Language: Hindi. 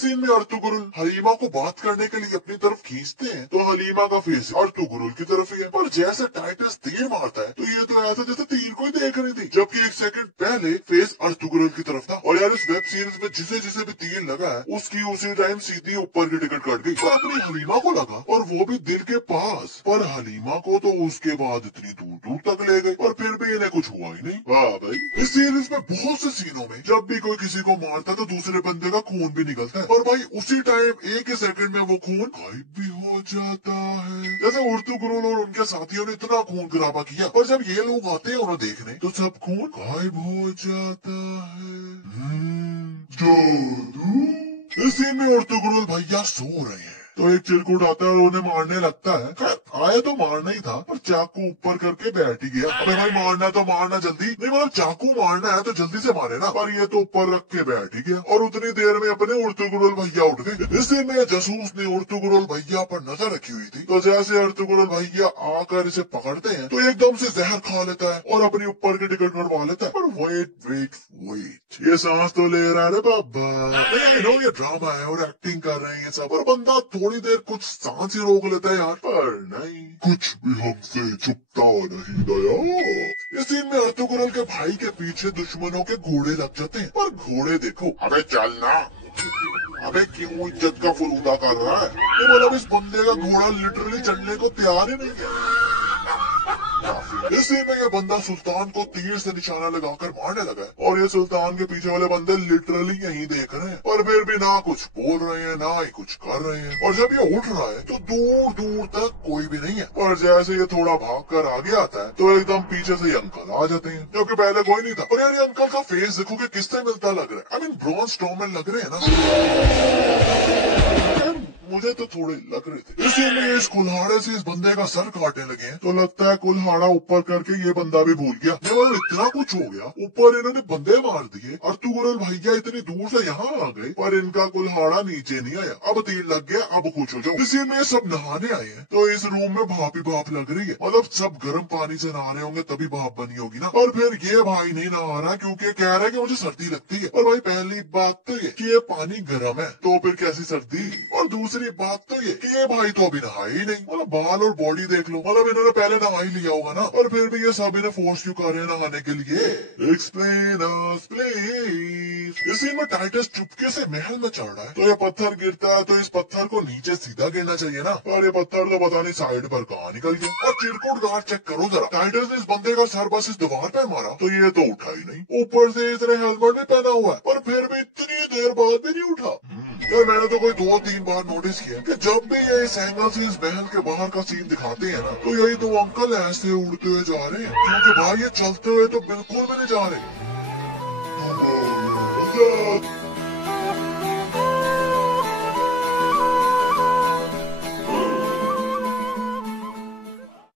सीन में अर्तुगरुल हलीमा को बात करने के लिए अपनी तरफ खींचते हैं तो हलीमा का फेस अर्तुगरुल की तरफ ही है, पर जैसे टाइटस तीर मारता है तो ये तो ऐसा जैसे तीर को ही देख रही थी, जबकि एक सेकंड पहले फेस अर्तुगरुल की तरफ था। और यार इस वेब सीरीज में जिसे जिसे भी तीर लगा है उसकी उसी टाइम सीधी ऊपर की टिकट कट गई। और अपनी हलीमा को लगा और वो भी दिल के पास, पर हलीमा को तो उसके बाद इतनी दूर दूर तक ले गई और फिर भी इन्हें कुछ हुआ ही नहीं। वाह भाई, इस सीरीज में बहुत से सीनों में जब भी कोई किसी को मारता है तो दूसरे बंदे का खून भी निकलता है, और भाई उसी टाइम एक ही सेकंड में वो खून गायब भी हो जाता है। जैसे अर्तुगरुल और उनके साथियों ने इतना खून खराबा किया, पर जब ये लोग आते हैं उन्हें देखने तो सब खून गायब हो जाता है। जादू। इस सीन में अर्तुगरुल भैया सो रहे हैं तो एक चिरकुट आता है और उन्हें मारने लगता है। खैर आया तो मारना ही था, पर चाकू ऊपर करके बैठ ही गया। अबे भाई मारना है तो मारना जल्दी, नहीं मतलब चाकू मारना है तो जल्दी से मारे ना, पर ये तो ऊपर रख के बैठ ही गया और उतनी देर में अपने अर्तुगरुल भैया उठ गए। इस सीन में जासूस ने अर्तुगरुल भैया पर नजर रखी हुई थी, तो जैसे अर्तुगरुल भैया आकर इसे पकड़ते हैं तो एकदम से जहर खा लेता है और अपनी ऊपर की टिकट कटवा लेता है। पर वेट, ये सांस तो ले रहा है बाबा, ये ड्रामा है और एक्टिंग कर रहे हैं ये सब, और बंदा थोड़ी देर कुछ सांस ही रोक लेता है यार, पर नहीं, कुछ भी हमसे छुपता नहीं दया। इस सीन में अर्तुगरुल के भाई के पीछे दुश्मनों के घोड़े लग जाते हैं, पर घोड़े देखो, अबे चलना, अबे क्यों इज्जत का फलूदा कर रहा है, तो मतलब इस बंदे का घोड़ा लिटरली चलने को तैयार ही नहीं है। इस सीन में ये बंदा सुल्तान को तीर से निशाना लगाकर मारने लगा है और ये सुल्तान के पीछे वाले बंदे लिटरली यही देख रहे हैं, पर फिर भी ना कुछ बोल रहे हैं ना ही कुछ कर रहे हैं। और जब ये उठ रहा है तो दूर दूर तक कोई भी नहीं है, पर जैसे ये थोड़ा भाग कर आगे आता है तो एकदम पीछे से ये अंकल आ जाते हैं, क्योंकि पहले कोई नहीं था। और यार ये अंकल का फेस देखो कि किससे मिलता लग रहा है, आई मीन ब्रॉन स्ट्रॉमैन लग रहे हैं ना, मुझे तो थोड़े लग रहे थे। इसी में इस कुल्हाड़े से इस बंदे का सर काटने लगे हैं तो लगता है कुल्हाड़ा ऊपर करके ये बंदा भी भूल गया। केवल इतना कुछ हो गया, ऊपर इन्होंने बंदे मार दिए, अर्तुगरुल भैया इतनी दूर से यहाँ आ गए, पर इनका कुल्हाड़ा नीचे नहीं आया। अब तीर लग गया, अब खुश हो जाओ। इसी में सब नहाने आए हैं तो इस रूम में भाप ही भाप लग रही है, मतलब सब गर्म पानी से नहा रहे होंगे तभी भाप बनी होगी ना। और फिर ये भाई नहीं नहा रहा क्योंकि कह रहा है कि मुझे सर्दी लगती है। और भाई पहली बात तो ये कि ये पानी गर्म है तो फिर कैसी सर्दी, और दूसरी बात तो ये कि ये भाई तो अभी नहाए ही नहीं, मतलब बाल और बॉडी देख लो, मतलब इन्होंने पहले नहा ही लिया होगा ना, और फिर भी ये सब इन्हें फोर्स क्यों कर रहे हैं नहाने के लिए। Explain us please. इसी में टाइटस चुपके से महल में चढ़ रहा है तो ये पत्थर गिरता है तो इस पत्थर को नीचे सीधा गिरना चाहिए ना, और ये पत्थर तो पता नहीं साइड पर कहाँ निकल गया। और चिरकुट गार्ड चेक करो जरा, टाइटस ने इस बंदे का सर बस इस दीवार पे मारा तो ये तो उठा ही नहीं, ऊपर से इसने हेलमेट भी पहना हुआ है, पर फिर भी इतनी देर बाद भी नहीं उठा। यार मैंने तो कोई 2-3 बार नोटिस किया कि जब भी ये इस एंगल से इस महल के बाहर का सीन दिखाते हैं ना तो यही दो अंकल ऐसे उड़ते हुए जा रहे हैं, क्योंकि भाई ये चलते हुए तो बिल्कुल भी नहीं जा रहे।